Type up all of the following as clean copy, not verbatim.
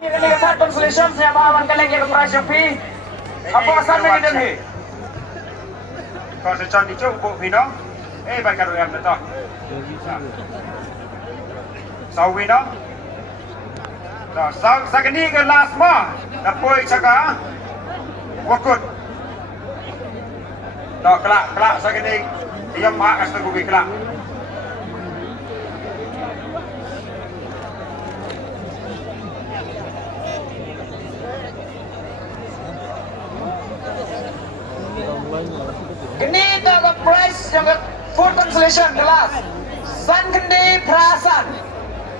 Lihat consolation saya bawa kalian ke prize fee. Apa asal ini dan he? Consolation itu buku vino. Baik kalau yang betul. Sau vino. Sau sakini ke last mah. Dapoi cakap. Wakut. Kelak sakini. Dia mak asal gubi kelak. Ini the price yang full consolation kelas San Kendi Prasan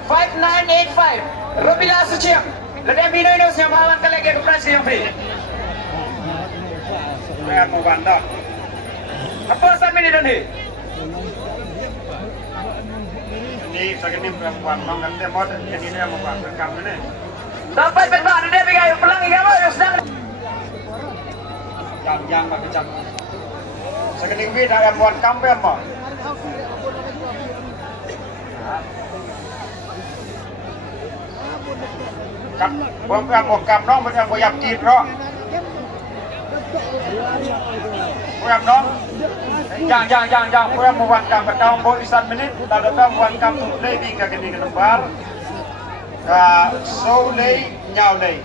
5985 Robila Suciang dan Bino Inos yang bawa kalian ke price yang free. Saya mau bandar. Apa asal ini dan he? Ini sakini perempuan nong nanti mau jadi ini mau bandar kamu ini. Dapat betul ada dia bikin pelangi kamu yang sedang. Yang macam macam. Sekening beda yang buat kampen mah. Kam, buat kam nong macam buat kit roh. Buat nong. Jangan. Buat buat kam bertahun buat isan menit. Tak datang buat kam tu lebih ke kini ke tempat. Ka so lei nyau lei.